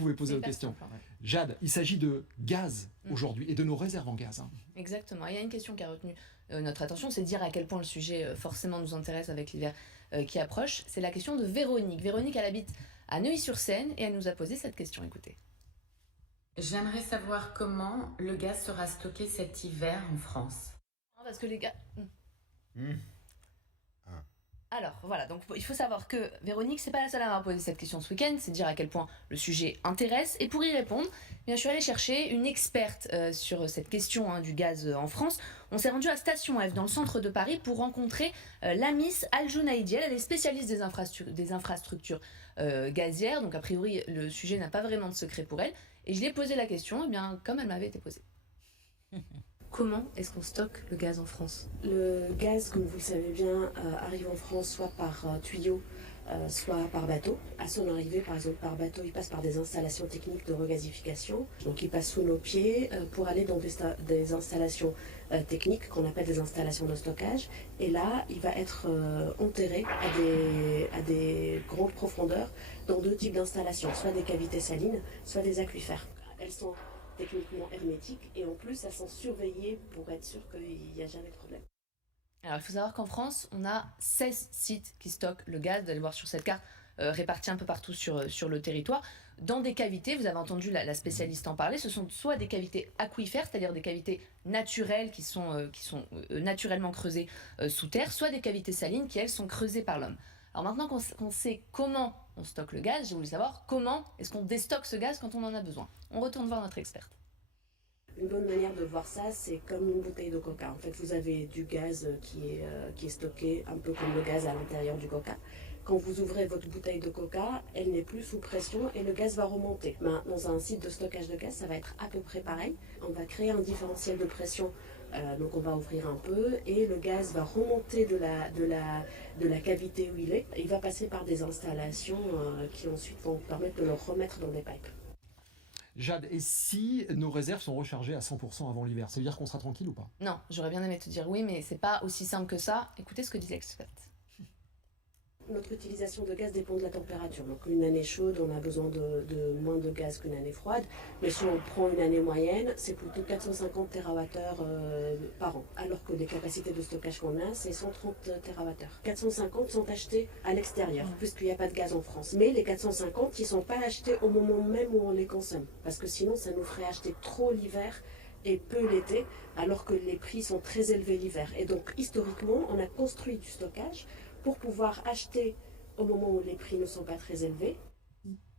pouvez poser vos questions. Simple, hein. Jade, il s'agit de gaz aujourd'hui et de nos réserves en gaz. Exactement. Il y a une question qui a retenu notre attention, c'est de dire à quel point le sujet forcément nous intéresse avec l'hiver qui approche. C'est la question de Véronique. Véronique, elle habite à Neuilly-sur-Seine et elle nous a posé cette question. Écoutez. J'aimerais savoir comment le gaz sera stocké cet hiver en France. Parce que les gars... Mmh. Alors voilà, donc il faut savoir que Véronique, c'est pas la seule à m'avoir posé cette question ce week-end, c'est dire à quel point le sujet intéresse. Et pour y répondre, eh bien, je suis allée chercher une experte sur cette question du gaz en France. On s'est rendu à Station F, dans le centre de Paris, pour rencontrer Lamis Al-Jounaidi. Elle est spécialiste des infrastructures gazières, donc a priori le sujet n'a pas vraiment de secret pour elle. Et je lui ai posé la question, eh bien, comme elle m'avait été posée. Comment est-ce qu'on stocke le gaz en France ? Le gaz, comme vous le savez bien, arrive en France soit par tuyau, soit par bateau. À son arrivée, par exemple, par bateau, il passe par des installations techniques de regasification. Donc il passe sous nos pieds pour aller dans des installations techniques qu'on appelle des installations de stockage. Et là, il va être enterré à des grandes profondeurs dans deux types d'installations, soit des cavités salines, soit des aquifères. Elles sont techniquement hermétiques et en plus elles sont surveillées pour être sûr qu'il n'y a jamais de problème. Alors il faut savoir qu'en France, on a 16 sites qui stockent le gaz, vous allez voir sur cette carte, répartis un peu partout sur le territoire. Dans des cavités, vous avez entendu la spécialiste en parler, ce sont soit des cavités aquifères, c'est-à-dire des cavités naturelles qui sont naturellement creusées sous terre, soit des cavités salines qui, elles, sont creusées par l'homme. Alors maintenant qu'on sait comment on stocke le gaz, j'ai voulu savoir comment est-ce qu'on déstocke ce gaz quand on en a besoin. On retourne voir notre experte. Une bonne manière de voir ça, c'est comme une bouteille de coca. En fait, vous avez du gaz qui est stocké un peu comme le gaz à l'intérieur du coca. Quand vous ouvrez votre bouteille de coca, elle n'est plus sous pression et le gaz va remonter. Dans un site de stockage de gaz, ça va être à peu près pareil. On va créer un différentiel de pression, donc on va ouvrir un peu et le gaz va remonter de la cavité où il est. Il va passer par des installations qui ensuite vont permettre de le remettre dans des pipes. Jade, et si nos réserves sont rechargées à 100% avant l'hiver, ça veut dire qu'on sera tranquille ou pas ? Non, j'aurais bien aimé te dire oui, mais c'est pas aussi simple que ça. Écoutez ce que dit l'experte. Notre utilisation de gaz dépend de la température. Donc une année chaude, on a besoin de moins de gaz qu'une année froide. Mais si on prend une année moyenne, c'est plutôt 450 TWh par an. Alors que les capacités de stockage qu'on a, c'est 130 TWh. 450 sont achetés à l'extérieur, puisqu'il n'y a pas de gaz en France. Mais les 450, ils ne sont pas achetés au moment même où on les consomme. Parce que sinon, ça nous ferait acheter trop l'hiver et peu l'été, alors que les prix sont très élevés l'hiver. Et donc, historiquement, on a construit du stockage pour pouvoir acheter au moment où les prix ne sont pas très élevés.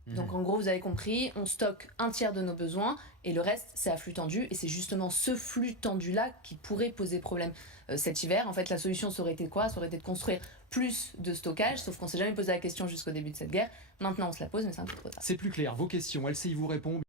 Donc en gros, vous avez compris, on stocke un tiers de nos besoins et le reste, c'est à flux tendu. Et c'est justement ce flux tendu-là qui pourrait poser problème cet hiver. En fait, la solution, ça aurait été quoi ? Ça aurait été de construire plus de stockage, sauf qu'on ne s'est jamais posé la question jusqu'au début de cette guerre. Maintenant, on se la pose, mais c'est un peu trop tard. C'est plus clair. Vos questions, LCI vous répond.